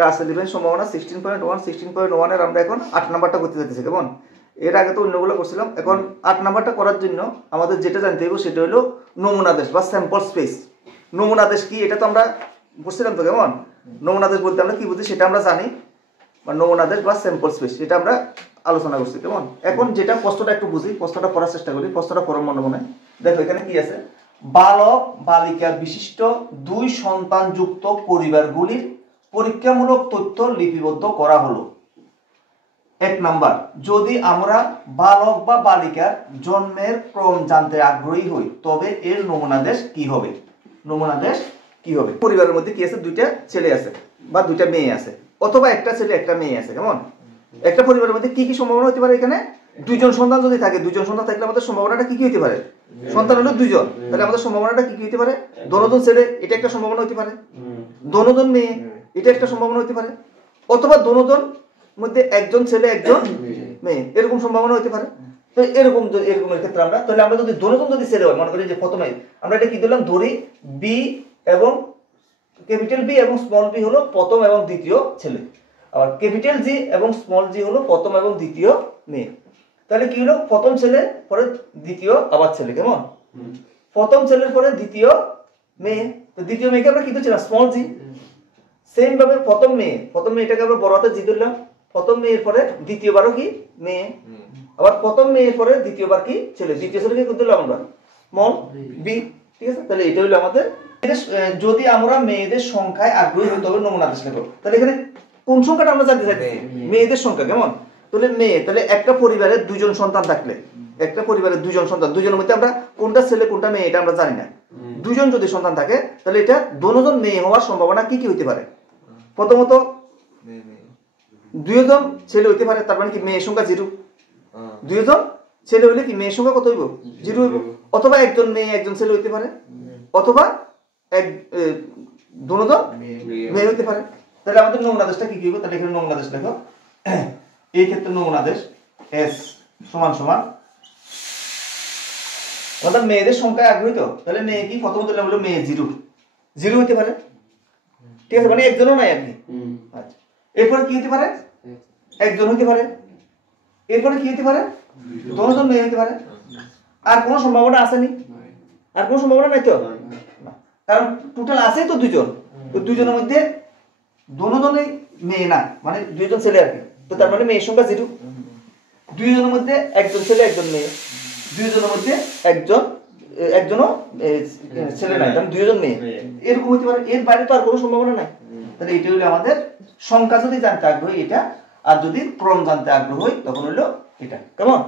Class 11 সম্ভাবনা 16.1 16.1 এর আমরা এখন 8 নাম্বারটা করতে যাচ্ছি। কেমন? এর আগে তো অন্যগুলো করছিলাম, এখন 8 নাম্বারটা করার জন্য আমাদের যেটা জানতে হবে সেটা হলো নমুনাদেশ বা স্যাম্পল স্পেস। নমুনাদেশ কি এটা তো আমরা বুঝছিলাম তো। কেমন? নমুনাদেশ বলতে আমরা কি বুঝি সেটা আমরা জানি, বা নমুনাদেশ বা স্যাম্পল স্পেস এটা আমরা আলোচনা করছি। কেমন? এখন যেটা প্রশ্নটা একটু বুঝি, প্রশ্নটা পড়ার চেষ্টা করি। প্রশ্নটা পড়ার মনে মনে দেখো এখানে কি আছে, বালক বালিকা বিশিষ্ট 2 সন্তান যুক্ত পরিবারগুলির পরীক্ষামূলক তথ্য লিপিবদ্ধ করা হলো। 1 নাম্বার, যদি আমরা বালক বা বালিকার জন্মের ক্রম জানতে আগ্রহী হই তবে এর নমুনাদেশ কি হবে? নমুনাদেশ কি হবে? পরিবারের মধ্যে কি আছে, 2টা ছেলে আছে বা 2টা মেয়ে আছে, অথবা একটা ছেলে একটা মেয়ে আছে। কেমন? একটা পরিবারের মধ্যে কি কি সম্ভাবনা হতে পারে? এখানে 2জন সন্তান যদি থাকে, 2জন সন্তান থাকলে আমাদের সম্ভাবনাটা কি কি হতে পারে? সন্তান হলো 2জন, তাহলে আমাদের সম্ভাবনাটা কি কি হতে পারে? দোনোজন ছেলে, এটা একটা সম্ভাবনা হতে পারে। দোনোজন মেয়ে, এটা একটা সম্ভাবনা হতে পারে। অথবা দোনোজন মধ্যে একজন ছেলে একজন মেয়ে, এরকম সম্ভাবনা হতে পারে। তো এরকমের ক্ষেত্রে আমরা তাহলে আমরা যদি দোনোজন যদি ছেলে হয়, মনে করি যে প্রথমে আমরা এটা কি দিলাম, ধরি বি এবং ক্যাপিটাল বি এবং স্মল বি হলো প্রথম এবং দ্বিতীয় ছেলে, আবার ক্যাপিটাল জি এবং স্মল জি হলো প্রথম এবং দ্বিতীয় মেয়ে। তাহলে কি হলো, প্রথম ছেলে পরে দ্বিতীয় আবার ছেলে। কেমন? প্রথম ছেলের পরে দ্বিতীয় মেয়ে, তো দ্বিতীয় মেয়েকে আমরা কি দিচ্ছিলাম, স্মল জি। সেম ভাবে প্রথম মেয়েটাকে আমরা বড় হাতে জি ধরলাম, প্রথম মেয়ের পরে দ্বিতীয়বারও কি মেয়ে, আবার প্রথম মেয়ের পরে দ্বিতীয়বার কি ছেলে, দ্বিতীয় ছেলেকে কি দিলাম আমরা স্মল বি। ঠিক আছে? তাহলে এটা হলো আমাদের, যদি আমরা মেয়েদের সংখ্যায় আগ্রহী হই তবে নমুনাদেশ লেখো। তাহলে এখানে কোন সংখ্যাটা আমরা জানতে চাইছি? মেয়েদের সংখ্যা। কেমন? তাহলে মেয়ে, তাহলে একটা পরিবারে 2জন সন্তান থাকলে, একটা পরিবারে 2জন সন্তান, 2জনের মধ্যে আমরা কোনটা ছেলে কোনটা মেয়ে এটা আমরা জানি না। 2জন যদি সন্তান থাকে তাহলে এটা দোনোজন মেয়ে হওয়ার সম্ভাবনা কি কি হতে পারে? প্রথমত 2জন ছেলে হইতে পারে, তার মানে কি মেয়ের সংখ্যা 0। 2জন ছেলে হইলে কি মেয়ের সংখ্যা কত হইব? 0 হইব। অথবা একজন মেয়ে একজন ছেলে হইতে পারে, অথবা দোনোজন মেয়ে হইতে পারে। তাহলে আমাদের নমুনাদেশটা কি কি হইব? তাহলে এখানে নমুনাদেশ দেখো, এই ক্ষেত্রে নমুনাদেশ S সমান সমান আমাদের মেয়েদের সংখ্যায় আগ্রহী তো, তাহলে মেয়ে কি প্রথম দিলাম হলো মেয়ে 0 হইতে পারে। ঠিক আছে? মানে একজনও নাই আর কি। আচ্ছা, এরপরে কি হতে পারে? একজন হইতে পারে। এরপরে কি হতে পারে? দোনোজন মেয়ে হইতে পারে। আর কোনো সম্ভাবনা আসেনি? আর কোনো সম্ভাবনা নাই তো, কারণ টোটাল আছে তো 2জন, তো 2জনের মধ্যে দোনোজনই মেয়ে না, মানে 2জন ছেলে আর কি। তো তার মানে মেয়ের সংখ্যা 0। 2জনের মধ্যে একজন ছেলে একজন মেয়ে, 2জনের মধ্যে একজনও ছেলে নাই, কারণ 2জন মেয়ে, এরকম হইতে পারে। এর বাইরে তো আর কোনো সম্ভাবনা নাই। তাহলে এটা হলো আমাদের সংখ্যা যদি জানতে আগ্রহী এটা, আর যদি ক্রম জানতে আগ্রহ হয় তখন হলো এটা। কেমন?